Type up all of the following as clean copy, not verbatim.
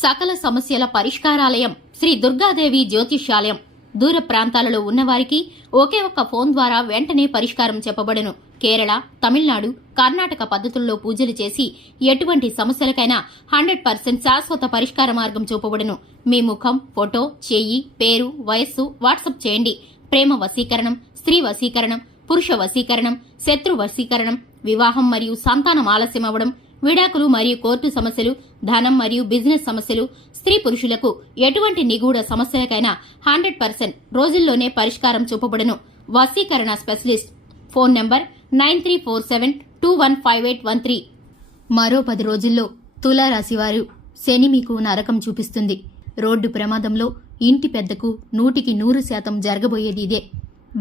సకల సమస్యల పరిష్కారాలయం శ్రీ దుర్గాదేవి జ్యోతిష్యాలయం. దూర ప్రాంతాలలో ఉన్నవారికి ఒకే ఒక్క ఫోన్ ద్వారా వెంటనే పరిష్కారం చెప్పబడును. కేరళ, తమిళనాడు, కర్ణాటక పద్ధతుల్లో పూజలు చేసి ఎటువంటి సమస్యలకైనా 100% శాశ్వత పరిష్కార మార్గం చూపబడును. మీ ముఖం, ఫోటో, చెయ్యి, పేరు, వయస్సు వాట్సాప్ చేయండి. ప్రేమ వశీకరణం, స్త్రీ వశీకరణం, పురుష వశీకరణం, శత్రు వశీకరణం, వివాహం మరియు సంతానం ఆలస్యం అవ్వడం, విడాకులు మరియు కోర్టు సమస్యలు, ధనం మరియు బిజినెస్ సమస్యలు, స్త్రీ పురుషులకు ఎటువంటి నిగూఢ సమస్యలకైనా 100% రోజుల్లోనే పరిష్కారం చూపబడును. వశీకరణ స్పెషలిస్ట్. Phone number 9347215813. మరో 10 రోజుల్లో తులారాశివారు శని మీకు నరకం చూపిస్తుంది. రోడ్డు ప్రమాదంలో ఇంటి పెద్దకు 100% జరగబోయేది ఇదే.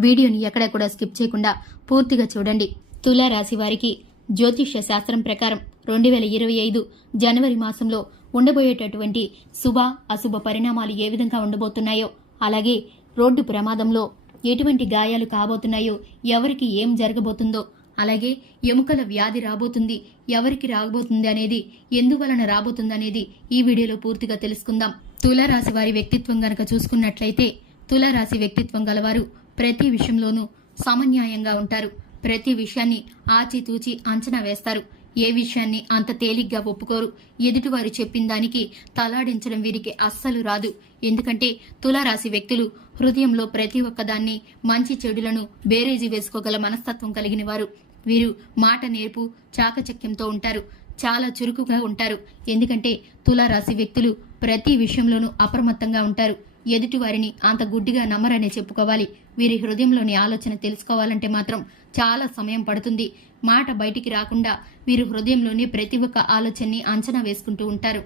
వీడియోని ఎక్కడా కూడా స్కిప్ చేయకుండా పూర్తిగా చూడండి. తులారాశి వారికి జ్యోతిష్య శాస్త్రం ప్రకారం 2025 జనవరి మాసంలో ఉండబోయేటటువంటి శుభ అశుభ పరిణామాలు ఏ విధంగా ఉండబోతున్నాయో, అలాగే రోడ్డు ప్రమాదంలో ఎటువంటి గాయాలు కాబోతున్నాయో, ఎవరికి ఏం జరగబోతుందో, అలాగే ఎముకల వ్యాధి రాబోతుంది, ఎవరికి రాబోతుంది అనేది, ఎందువలన రాబోతుంది అనేది ఈ వీడియోలో పూర్తిగా తెలుసుకుందాం. తులారాశి వారి వ్యక్తిత్వం గనక చూసుకున్నట్లయితే, తులారాశి వ్యక్తిత్వం గలవారు ప్రతి విషయంలోనూ సమన్యాయంగా ఉంటారు. ప్రతి విషయాన్ని ఆచితూచి అంచనా వేస్తారు. ఏ విషయాన్ని అంత తేలిగ్గా ఒప్పుకోరు. ఎదుటివారు చెప్పిన దానికి తలాడించడం వీరికి అస్సలు రాదు. ఎందుకంటే తులారాశి వ్యక్తులు హృదయంలో ప్రతి ఒక్కదాన్ని, మంచి చెడులను బేరేజీ వేసుకోగల మనస్తత్వం కలిగిన వారు. వీరు మాట నేర్పు, చాకచక్యంతో ఉంటారు. చాలా చురుకుగా ఉంటారు. ఎందుకంటే తులారాశి వ్యక్తులు ప్రతి విషయంలోనూ అప్రమత్తంగా ఉంటారు. ఎదుటి వారిని అంత గుడ్డిగా నమ్మరనే చెప్పుకోవాలి. వీరి హృదయంలోని ఆలోచన తెలుసుకోవాలంటే మాత్రం చాలా సమయం పడుతుంది. మాట బయటికి రాకుండా వీరు హృదయంలోని ప్రతి ఒక్క ఆలోచనని అంచనా వేసుకుంటూ ఉంటారు.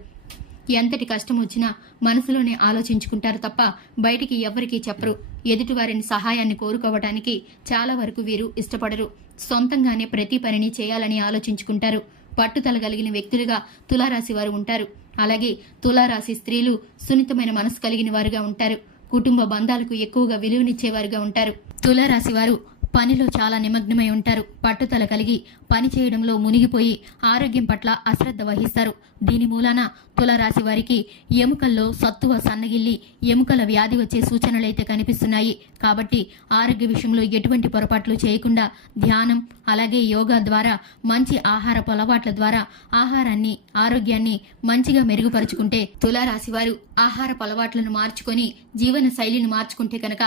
ఎంతటి కష్టం వచ్చినా మనసులోనే ఆలోచించుకుంటారు తప్ప బయటికి ఎవరికీ చెప్పరు. ఎదుటి వారిని సహాయాన్ని కోరుకోవటానికి చాలా వరకు వీరు ఇష్టపడరు. సొంతంగానే ప్రతి పనిని చేయాలని ఆలోచించుకుంటారు. పట్టుదల కలిగిన వ్యక్తులుగా తులారాశి వారు ఉంటారు. అలాగే తులారాశి స్త్రీలు సున్నితమైన మనసు కలిగిన వారుగా ఉంటారు. కుటుంబ బంధాలకు ఎక్కువగా విలువనిచ్చేవారుగా ఉంటారు. తులారాశి వారు పనిలో చాలా నిమగ్నమై ఉంటారు. పట్టుదల కలిగి పని చేయడంలో మునిగిపోయి ఆరోగ్యం పట్ల అశ్రద్ధ వహిస్తారు. దీని మూలాన తులారాశి వారికి ఎముకల్లో సత్తువ సన్నగిల్లి ఎముకల వ్యాధి వచ్చే సూచనలైతే కనిపిస్తున్నాయి. కాబట్టి ఆరోగ్య విషయంలో ఎటువంటి పొరపాట్లు చేయకుండా ధ్యానం, అలాగే యోగా ద్వారా, మంచి ఆహారపు అలవాట్ల ద్వారా ఆహారాన్ని, ఆరోగ్యాన్ని మంచిగా మెరుగుపరుచుకుంటే, తులారాశి వారు ఆహారపు అలవాట్లను మార్చుకొని జీవన శైలిని మార్చుకుంటే కనుక,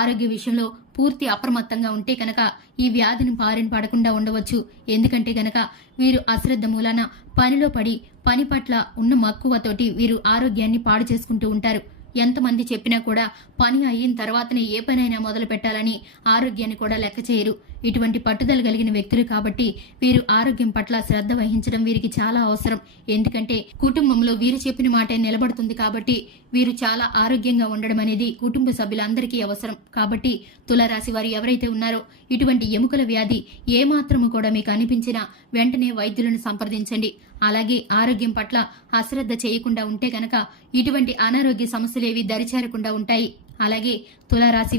ఆరోగ్య విషయంలో పూర్తి అప్రమత్తంగా ఉంటే కనుక ఈ వ్యాధిని బారిన పడకుండా ఉండవచ్చు. ఎందుకంటే గనక వీరు అశ్రద్ధ మూలాన పనిలో పడి పని పట్ల ఉన్న మక్కువతోటి వీరు ఆరోగ్యాన్ని పాడు చేసుకుంటూ ఉంటారు. ఎంతమంది చెప్పినా కూడా పని అయిన తర్వాతనే ఏ పనైనా మొదలు పెట్టాలని ఆరోగ్యాన్ని కూడా లెక్క చేయరు. ఇటువంటి పట్టుదల కలిగిన వ్యక్తులు కాబట్టి వీరు ఆరోగ్యం పట్ల శ్రద్ధ వహించడం వీరికి చాలా అవసరం. ఎందుకంటే కుటుంబంలో వీరు చెప్పిన మాటే నిలబడుతుంది కాబట్టి వీరు చాలా ఆరోగ్యంగా ఉండడం అనేది కుటుంబ సభ్యులందరికీ అవసరం. కాబట్టి తులారాశి వారు ఎవరైతే ఉన్నారో, ఇటువంటి ఎముకల వ్యాధి ఏమాత్రము కూడా మీకు అనిపించినా వెంటనే వైద్యులను సంప్రదించండి. అలాగే ఆరోగ్యం పట్ల అశ్రద్ధ చేయకుండా ఉంటే కనుక ఇటువంటి అనారోగ్య సమస్యలేవి దరిచేరకుండా ఉంటాయి. అలాగే తులారాశి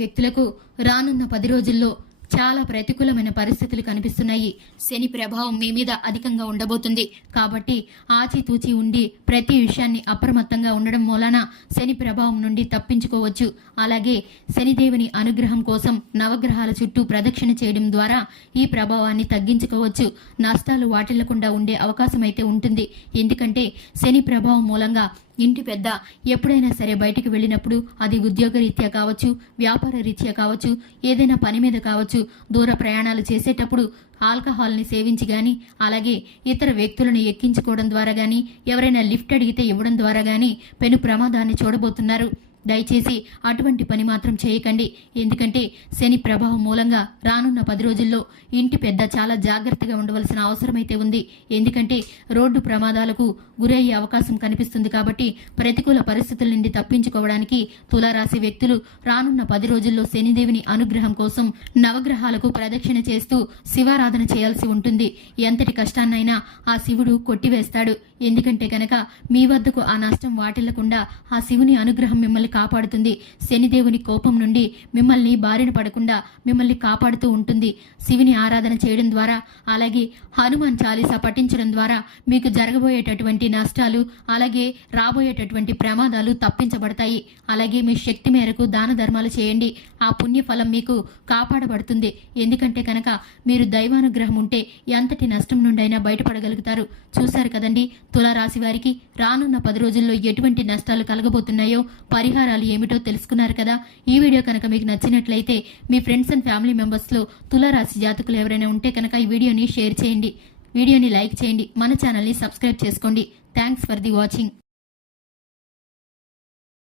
వ్యక్తులకు రానున్న 10 రోజుల్లో చాలా ప్రతికూలమైన పరిస్థితులు కనిపిస్తున్నాయి. శని ప్రభావం మీ మీద అధికంగా ఉండబోతుంది. కాబట్టి ఆచితూచి ఉండి ప్రతి విషయాన్ని అప్రమత్తంగా ఉండడం మూలాన శని ప్రభావం నుండి తప్పించుకోవచ్చు. అలాగే శనిదేవుని అనుగ్రహం కోసం నవగ్రహాల చుట్టూ ప్రదక్షిణ చేయడం ద్వారా ఈ ప్రభావాన్ని తగ్గించుకోవచ్చు. నష్టాలు వాటిల్లకుండా ఉండే అవకాశం అయితే ఉంటుంది. ఎందుకంటే శని ప్రభావం మూలంగా ఇంటి పెద్ద ఎప్పుడైనా సరే బయటికి వెళ్ళినప్పుడు, అది ఉద్యోగ రీత్యా కావచ్చు, వ్యాపార రీత్యా కావచ్చు, ఏదైనా పని మీద కావచ్చు, దూర ప్రయాణాలు చేసేటప్పుడు ఆల్కహాల్ని సేవించి గాని, అలాగే ఇతర వ్యక్తులను ఎక్కించుకోవడం ద్వారా గాని, ఎవరైనా లిఫ్ట్ అడిగితే ఇవ్వడం ద్వారా గాని పెను ప్రమాదాన్ని చూడబోతున్నారు. దయచేసి అటువంటి పని మాత్రం చేయకండి. ఎందుకంటే శని ప్రభావం మూలంగా రానున్న 10 రోజుల్లో ఇంటి పెద్ద చాలా జాగ్రత్తగా ఉండవలసిన అవసరమైతే ఉంది. ఎందుకంటే రోడ్డు ప్రమాదాలకు గురయ్యే అవకాశం కనిపిస్తుంది. కాబట్టి ప్రతికూల పరిస్థితుల నుండి తప్పించుకోవడానికి తులారాశి వ్యక్తులు రానున్న 10 రోజుల్లో శనిదేవుని అనుగ్రహం కోసం నవగ్రహాలకు ప్రదక్షిణ చేస్తూ శివారాధన చేయాల్సి ఉంటుంది. ఎంతటి కష్టాన్నైనా ఆ శివుడు కొట్టివేస్తాడు. ఎందుకంటే కనుక మీ వద్దకు ఆ నష్టం వాటిల్లకుండా ఆ శివుని అనుగ్రహం మిమ్మల్ని కాపాడుతుంది. శనిదేవుని కోపం నుండి మిమ్మల్ని బారిన పడకుండా మిమ్మల్ని కాపాడుతూ ఉంటుంది. శివుని ఆరాధన చేయడం ద్వారా, అలాగే హనుమాన్ చాలీసా పఠించడం ద్వారా మీకు జరగబోయేటటువంటి నష్టాలు, అలాగే రాబోయేటటువంటి ప్రమాదాలు తప్పించబడతాయి. అలాగే మీ శక్తి మేరకు దాన ధర్మాలు చేయండి. ఆ పుణ్యఫలం మీకు కాపాడబడుతుంది. ఎందుకంటే కనుక మీరు దైవానుగ్రహం ఉంటే ఎంతటి నష్టం నుండైనా బయటపడగలుగుతారు. చూశారు కదండి, తులారాశి వారికి రానున్న 10 రోజుల్లో ఎటువంటి నష్టాలు కలగబోతున్నాయో, పరిహారాలు ఏమిటో తెలుసుకున్నారు కదా. ఈ వీడియో కనుక మీకు నచ్చినట్లయితే మీ ఫ్రెండ్స్ అండ్ ఫ్యామిలీ మెంబర్స్లో తులారాశి జాతకులు ఎవరైనా ఉంటే కనుక ఈ వీడియోని షేర్ చేయండి, వీడియోని లైక్ చేయండి, మన ఛానల్ని సబ్స్క్రైబ్ చేసుకోండి. Thanks for the watching.